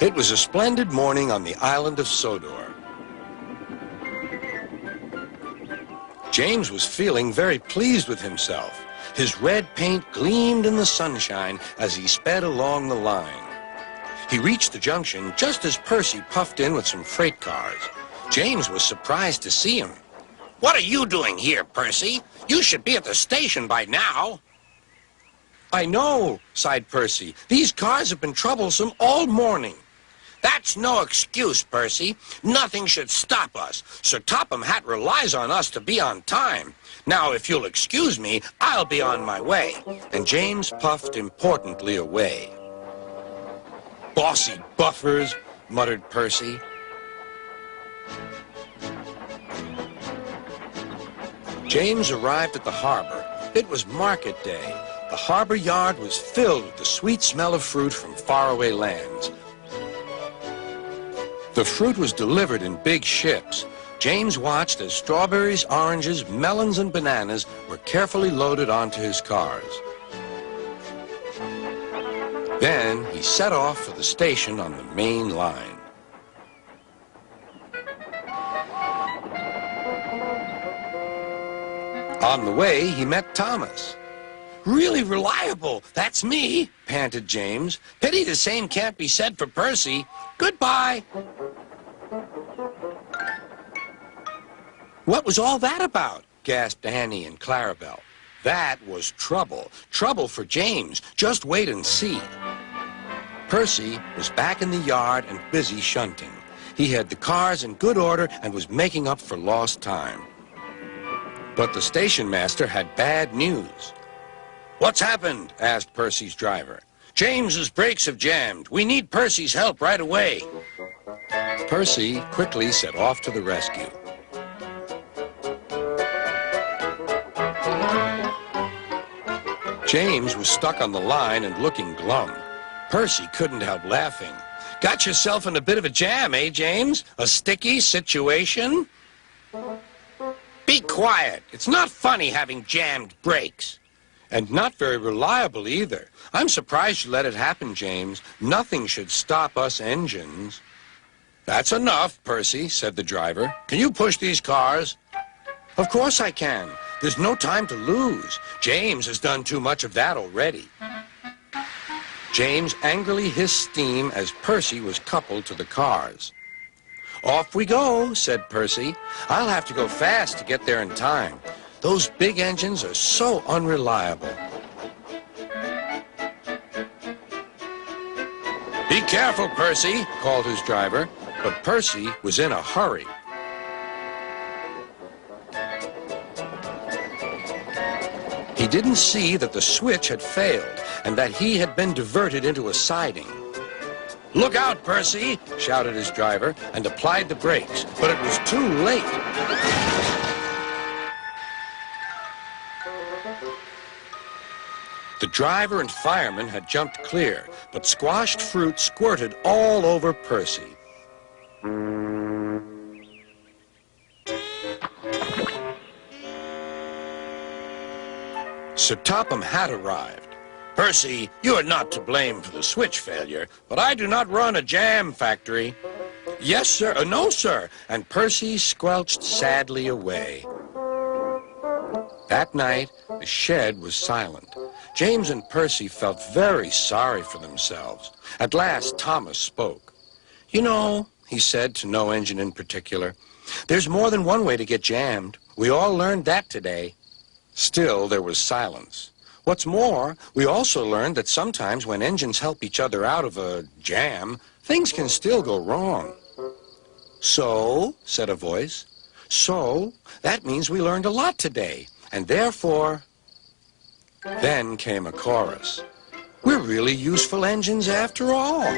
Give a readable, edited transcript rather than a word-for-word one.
It was a splendid morning on the island of Sodor. James was feeling very pleased with himself. His red paint gleamed in the sunshine as he sped along the line. He reached the junction just as Percy puffed in with some freight cars. James was surprised to see him. What are you doing here, Percy? You should be at the station by now. I know, sighed Percy. These cars have been troublesome all morning. That's no excuse, Percy. Nothing should stop us. Sir Topham Hatt relies on us to be on time. Now, if you'll excuse me, I'll be on my way. And James puffed importantly away. Bossy buffers, muttered Percy. James arrived at the harbor. It was market day. The harbor yard was filled with the sweet smell of fruit from faraway lands. The fruit was delivered in big ships. James watched as strawberries, oranges, melons, and bananas were carefully loaded onto his cars. Then he set off for the station on the main line. On the way, he met Thomas. Really reliable. That's me, panted James. Pity the same can't be said for Percy. Goodbye. What was all that about? Gasped Annie and Clarabelle. That was trouble. Trouble for James. Just wait and see. Percy was back in the yard and busy shunting. He had the cars in good order and was making up for lost time. But the station master had bad news. What's happened? Asked Percy's driver. James's brakes have jammed. We need Percy's help right away. Percy quickly set off to the rescue. James was stuck on the line and looking glum. Percy couldn't help laughing. Got yourself in a bit of a jam, eh, James? A sticky situation? Be quiet. It's not funny having jammed brakes. And not very reliable either. I'm surprised you let it happen, James. Nothing should stop us engines. That's enough, Percy, said the driver. Can you push these cars? Of course I can. There's no time to lose. James has done too much of that already. James angrily hissed steam as Percy was coupled to the cars. Off we go, said Percy. I'll have to go fast to get there in time. Those big engines are so unreliable. Be careful, Percy, called his driver, but Percy was in a hurry. He didn't see that the switch had failed and that he had been diverted into a siding. Look out, Percy, shouted his driver and applied the brakes, but it was too late. The driver and fireman had jumped clear, but squashed fruit squirted all over Percy. Sir Topham had arrived. Percy, you are not to blame for the switch failure, but I do not run a jam factory. Yes, sir. No, sir. And Percy squelched sadly away. That night, the shed was silent. James and Percy felt very sorry for themselves. At last, Thomas spoke. You know, he said to no engine in particular, there's more than one way to get jammed. We all learned that today. Still, there was silence. What's more, we also learned that sometimes when engines help each other out of a jam, things can still go wrong. So, said a voice, so that means we learned a lot today, and therefore... Then came a chorus. We're really useful engines after all.